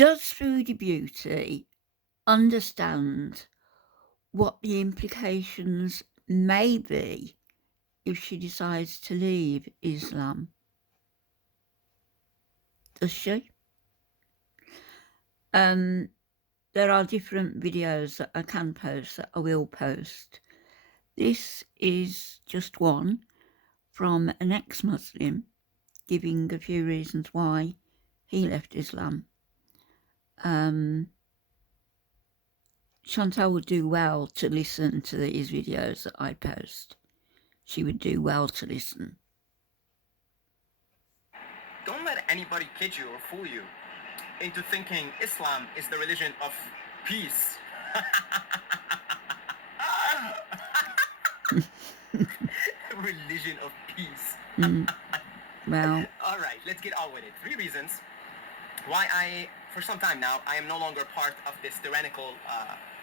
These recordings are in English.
Does Foodie Beauty understand what the implications may be if she decides to leave Islam? Does she? There are different videos that I can post, that I will post. This is just one from an ex-Muslim giving a few reasons why he left Islam. Chantal would do well to listen to these videos that I post. She would do well to listen. Don't let anybody kid you or fool you into thinking Islam is the religion of peace. Religion of peace. Well, all right, let's get on with it. 3 reasons why for some time now, I am no longer part of this tyrannical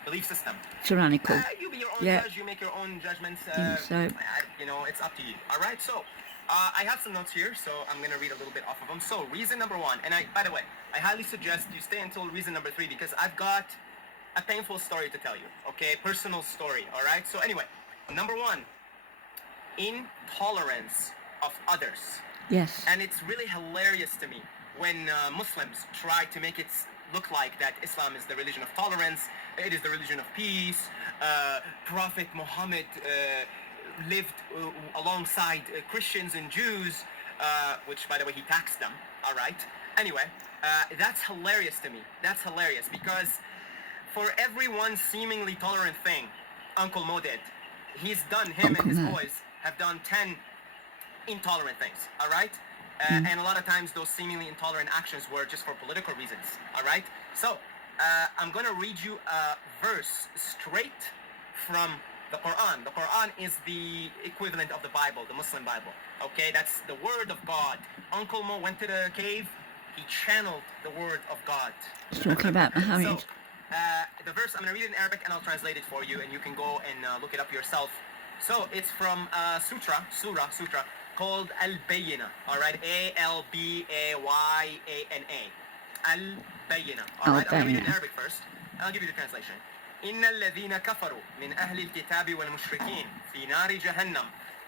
belief system. Tyrannical. You be your own judge, you make your own judgments. So. It's up to you. All right, so I have some notes here, so I'm going to read a little bit off of them. So reason number 1, and by the way, I highly suggest you stay until reason number 3 because I've got a painful story to tell you, okay? Personal story, all right? So anyway, number 1, intolerance of others. Yes. And it's really hilarious to me when Muslims try to make it look like that Islam is the religion of tolerance, it is the religion of peace, Prophet Muhammad lived alongside Christians and Jews, which, by the way, he taxed them, all right? Anyway, that's hilarious to me. That's hilarious because for every one seemingly tolerant thing Uncle Mo did, him and his boys have done 10 intolerant things, all right? And a lot of times those seemingly intolerant actions were just for political reasons, all right? So, I'm going to read you a verse straight from the Quran. The Quran is the equivalent of the Bible, the Muslim Bible, okay? That's the word of God. Uncle Mo went to the cave, he channeled the word of God. Talking about Muhammad. So, the verse, I'm going to read it in Arabic and I'll translate it for you and you can go and look it up yourself. So, it's from surah called Al-Bayyina, all right? Albayana. Al-Bayyina, all right? I'm going to read it in Arabic first. I'll give you the translation. إن الذين كفروا من أهل الكتاب والمشركين في نار جهنم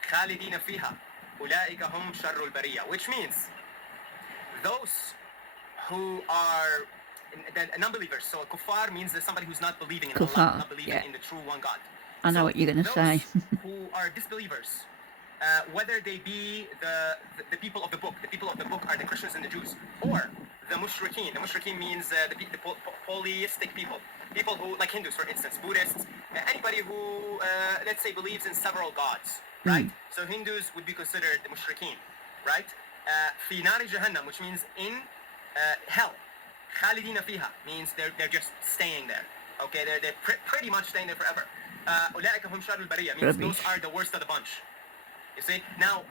خالدين فيها أولئك هم شر البرية, which means those who are non-believers. So kuffar means that somebody who's not believing in Allah, not believing in the true one God. I know what you're going to say. Who are disbelievers, whether they be the people of the book. The people of the book are the Christians and the Jews, or the mushrikeen. The mushrikeen means the polytheistic people who, like Hindus, for instance, Buddhists, anybody who, let's say, believes in several gods, right? So Hindus would be considered the mushrikeen, right? Fi nari jahannam, which means in hell. Khalidina fiha means they're just staying there. Okay, they're pretty much staying there forever. أولئك هم شر البرية means those are the worst of the bunch. You see? Now,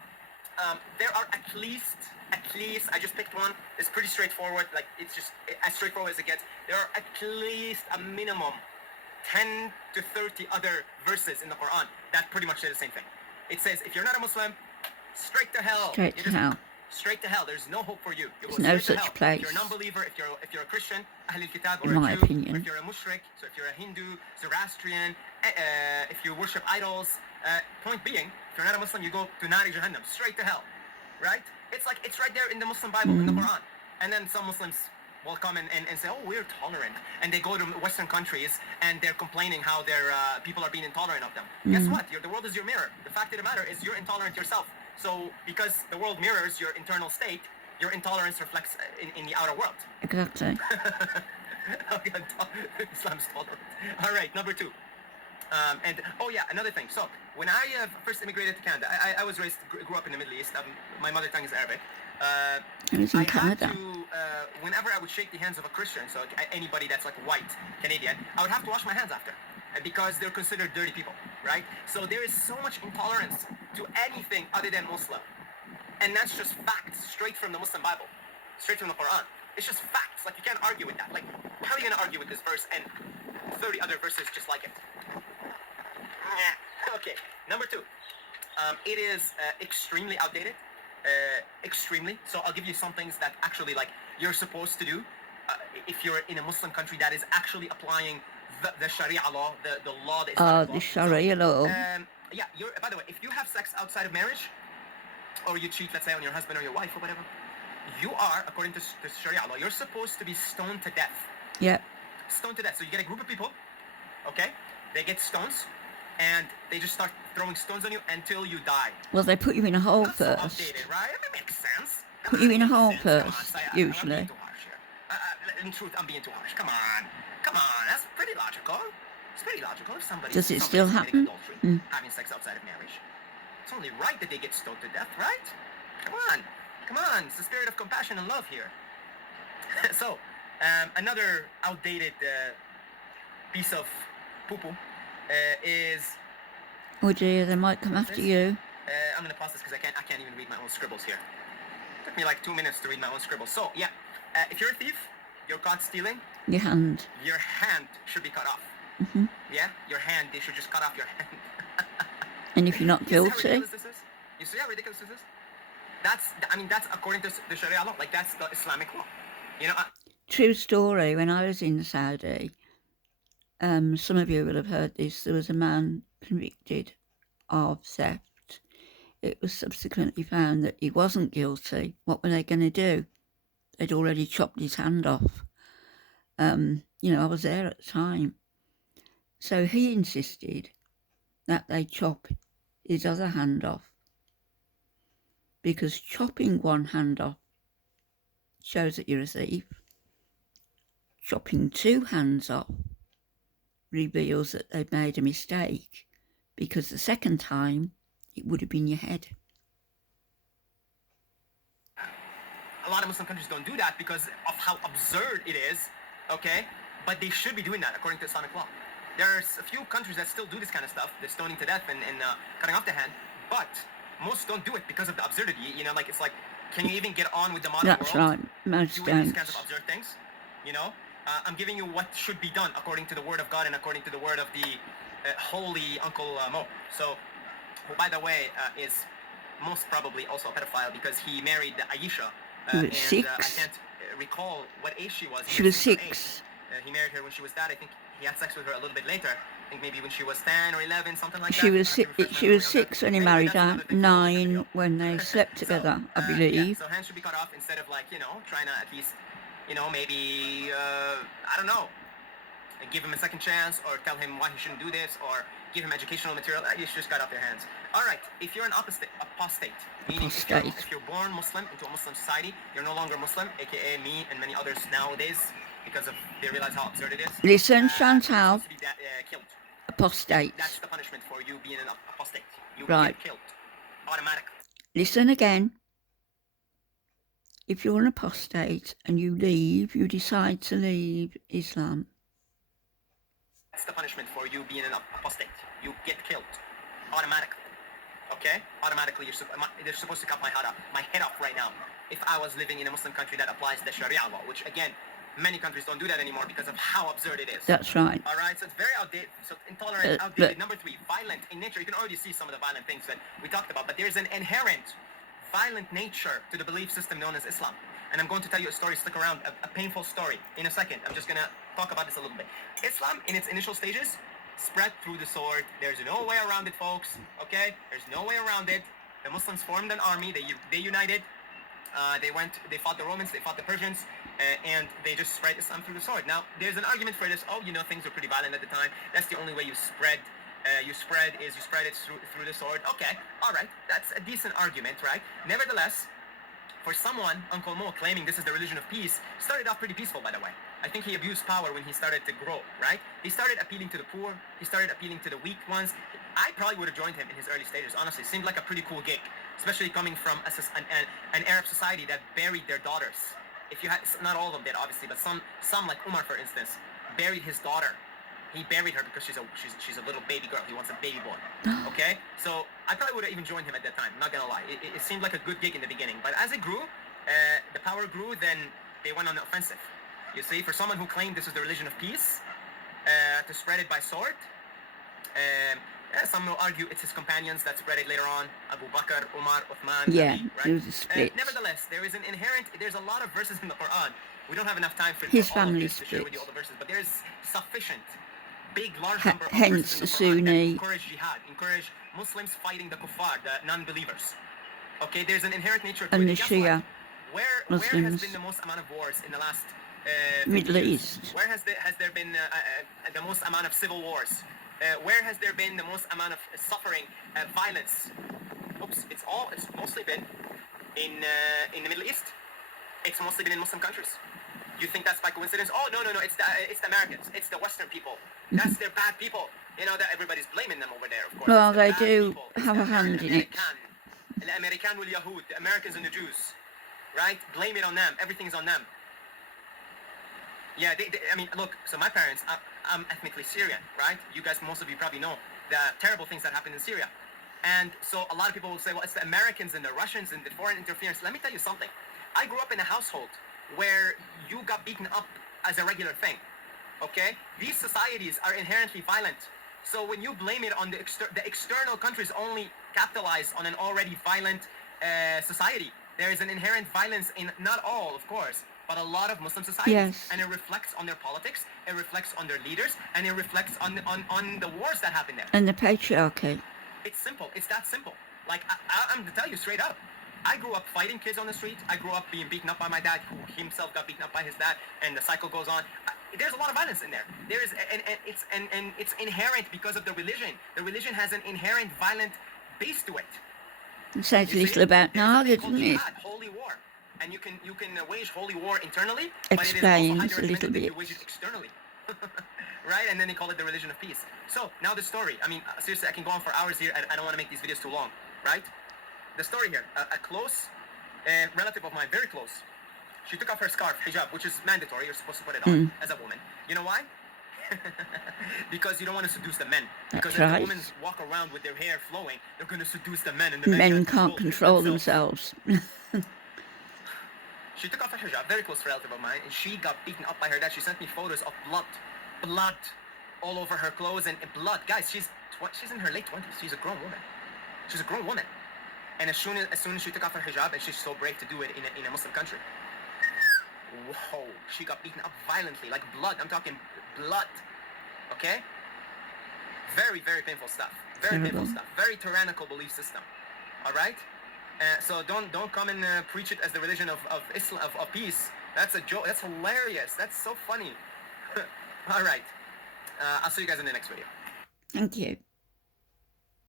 there are at least, I just picked one. It's pretty straightforward. Like, it's just as straightforward as it gets. There are at least a minimum 10 to 30 other verses in the Quran that pretty much say the same thing. It says, if you're not a Muslim, straight to hell. Straight to hell. There's no hope for you. There's no such place. If you're a non-believer, if you're a Christian, Ahl al-Kitab, or in my a Jew, opinion. or if you're a mushrik, so if you're a Hindu, Zoroastrian, if you worship idols, point being, if you're not a Muslim, you go to Nari Jahannam, straight to hell, right? It's like, it's right there in the Muslim Bible, in the Quran. And then some Muslims will come and say, oh, we're tolerant. And they go to Western countries and they're complaining how their people are being intolerant of them. Guess what? The world is your mirror. The fact of the matter is you're intolerant yourself. So because the world mirrors your internal state, your intolerance reflects in the outer world. Exactly. Islam's tolerant. All right, number 2. Another thing. So when I first immigrated to Canada, I was grew up in the Middle East. My mother tongue is Arabic. I was in Canada. Had to, whenever I would shake the hands of a Christian, so anybody that's like white Canadian, I would have to wash my hands after, because they're considered dirty people, right? So there is so much intolerance to anything other than Muslim, and that's just facts, straight from the Muslim Bible, straight from the Quran. It's just facts. Like, you can't argue with that. Like, how are you gonna argue with this verse and 30 other verses just like it? Okay, number 2. It is extremely outdated. Extremely. So I'll give you some things that actually, like, you're supposed to do. if you're in a Muslim country that is actually applying the Sharia law, the law, the Islamic law. The Sharia law. Yeah, by the way, if you have sex outside of marriage, or you cheat, let's say, on your husband or your wife or whatever, you are, according to Sharia law, you're supposed to be stoned to death. Yeah. Stoned to death. So you get a group of people, okay? They get stones, and they just start throwing stones on you until you die. Well, they put you in a hole That's so first. outdated, right? It makes sense. Put you in a hole first, usually. I'm being too harsh here. In truth, I'm being too harsh. Come on. That's pretty logical. It's pretty logical. If somebody Does it still happen? Adultery, having sex outside of marriage, it's only right that they get stoned to death, right? Come on. It's the spirit of compassion and love here. So, another outdated piece of poo-poo is... Oh dear, they might come after you. I'm gonna pause this because I can't even read my own scribbles here. Took me like 2 minutes to read my own scribbles. So yeah, if you're a thief, you're caught stealing. Your hand should be cut off. Mm-hmm. Yeah, your hand. They should just cut off your hand. And if you're not guilty, you see how ridiculous this is? That's according to the Sharia law. Like that's the Islamic law. You know. True story. When I was in Saudi, some of you will have heard this. There was a man convicted of theft. It was subsequently found that he wasn't guilty. What were they going to do? They'd already chopped his hand off. I was there at the time. So he insisted that they chop his other hand off, because chopping one hand off shows that you're a thief. Chopping two hands off reveals that they've made a mistake, because the second time it would have been your head. A lot of Muslim countries don't do that because of how absurd it is, okay? But they should be doing that according to Islamic law. There's a few countries that still do this kind of stuff, the stoning to death and cutting off the hand, but most don't do it because of the absurdity. It's like, can you even get on with the modern world? That's right, most doing don't. These kinds of absurd things, I'm giving you what should be done according to the word of God and according to the word of the holy Uncle Mo. So, who, by the way, is most probably also a pedophile because he married Aisha. He was 6. I can't recall what age she was. She was 6. He married her when she was that. I think he had sex with her a little bit later. I think maybe when she was 10 or 11, something like She that. was 6 when he married her, 9 when they slept together, I believe. Yeah, so hands should be cut off instead of trying to at least, maybe, I don't know, give him a second chance or tell him why he shouldn't do this or give him educational material. You should just cut off their hands. All right, if you're an apostate, meaning if you're born Muslim into a Muslim society, you're no longer Muslim, aka me and many others nowadays, because they realize how absurd it is. Listen, Chantal, killed. Apostate. That's the punishment for you being an apostate. You right. get killed automatically. Listen again. If you're an apostate and you decide to leave Islam. That's the punishment for you being an apostate. You get killed automatically. Okay? Automatically, they're supposed to cut my head off right now. If I was living in a Muslim country that applies the Sharia law, which again, many countries don't do that anymore because of how absurd it is. That's right. All right, so it's very outdated. So intolerant, outdated. Number 3, violent in nature. You can already see some of the violent things that we talked about, but there's an inherent violent nature to the belief system known as Islam. And I'm going to tell you a story, stick around, a painful story in a second. I'm just going to talk about this a little bit. Islam, in its initial stages, spread through the sword. There's no way around it, folks, okay? There's no way around it. The Muslims formed an army. They united. They fought the Romans, they fought the Persians, and they just spread Islam through the sword. Now, there's an argument for this. Oh, things were pretty violent at the time. That's the only way you spread it through the sword. Okay, all right, that's a decent argument, right? Nevertheless, for someone, Uncle Mo, claiming this is the religion of peace, started off pretty peaceful, by the way. I think he abused power when he started to grow, right? He started appealing to the poor. He started appealing to the weak ones. I probably would have joined him in his early stages, honestly. Seemed like a pretty cool gig, especially coming from an Arab society that buried their daughters. If you had, not all of them did, obviously, but some like Umar, for instance, buried his daughter. He buried her because she's a little baby girl. He wants a baby boy. Okay? So I probably would have even joined him at that time, not gonna lie. It seemed like a good gig in the beginning. But as it grew, the power grew, then they went on the offensive. You see, for someone who claimed this is the religion of peace, to spread it by sword, Some will argue it's his companions that spread it later on. Abu Bakr, Umar, Uthman, Yeah, Ali, there right? was a split. Nevertheless, there's a lot of verses in the Quran. We don't have enough time for His all of family this to share with you all split. the verses, but there's sufficient, large number of Hence verses in the the Quran that Sunni encourage jihad, encourage Muslims fighting the kuffar, the non-believers. Okay, there's an inherent nature to and it. the Guess what? Shia Where has Muslims, been the most amount of wars in the last 50 Middle years? East. Where has there been the most amount of civil wars? Where has there been the most amount of suffering, violence? Oops, it's mostly been in the Middle East. It's mostly been in Muslim countries. You think that's by coincidence? Oh no, it's the Americans. It's the Western people. That's their bad people. You know that everybody's blaming them over there, of course. Well, It's the they bad do people. It's have the a hand in it. The American wal Yahud, the Americans and the Jews, right? Blame it on them. Everything's on them. Yeah, I mean, look. So my parents, I'm ethnically Syrian, right? You guys, most of you probably know the terrible things that happened in Syria. And so a lot of people will say, well, it's the Americans and the Russians and the foreign interference. Let me tell you something. I grew up in a household where you got beaten up as a regular thing, okay? These societies are inherently violent. So when you blame it on the external countries only capitalize on an already violent society. There is an inherent violence in, not all, of course, but a lot of Muslim societies. Yes. And it reflects on their politics, it reflects on their leaders, and it reflects on the wars that happen there. And the patriarchy. It's simple. It's that simple. Like, I'm to tell you straight up. I grew up fighting kids on the street. I grew up being beaten up by my dad, who himself got beaten up by his dad, and the cycle goes on. There's a lot of violence in there. There is, and it's inherent because of the religion. The religion has an inherent violent base to it. It says a You see? little about There's now, something called doesn't it? jihad, holy war, and you can wage holy war internally, Explains but it is also highly a little recommended that bit. you wage it externally. Right? And then they call it the religion of peace. So now the story. I mean, seriously, I can go on for hours here. I don't want to make these videos too long. Right? The story here. A close relative of mine, very close. She took off her scarf, hijab, which is mandatory. You're supposed to put it on as a woman. You know why? Because you don't want to seduce the men. Because That's if right. the women walk around with their hair flowing, they're going to seduce the men, and the Men can't control themselves. themselves. She took off her hijab, very close relative of mine, and she got beaten up by her dad. She sent me photos of blood all over her clothes and blood. Guys, she's in her late 20s. She's a grown woman. She's a grown woman. And as soon as she took off her hijab, and she's so brave to do it in a Muslim country, whoa, she got beaten up violently, like blood. I'm talking blood. Okay? Very, very painful stuff. Very painful stuff. Very tyrannical belief system. All right? So don't come and preach it as the religion of Islam, of peace. That's a joke. That's hilarious. That's so funny. All right. I'll see you guys in the next video. Thank you.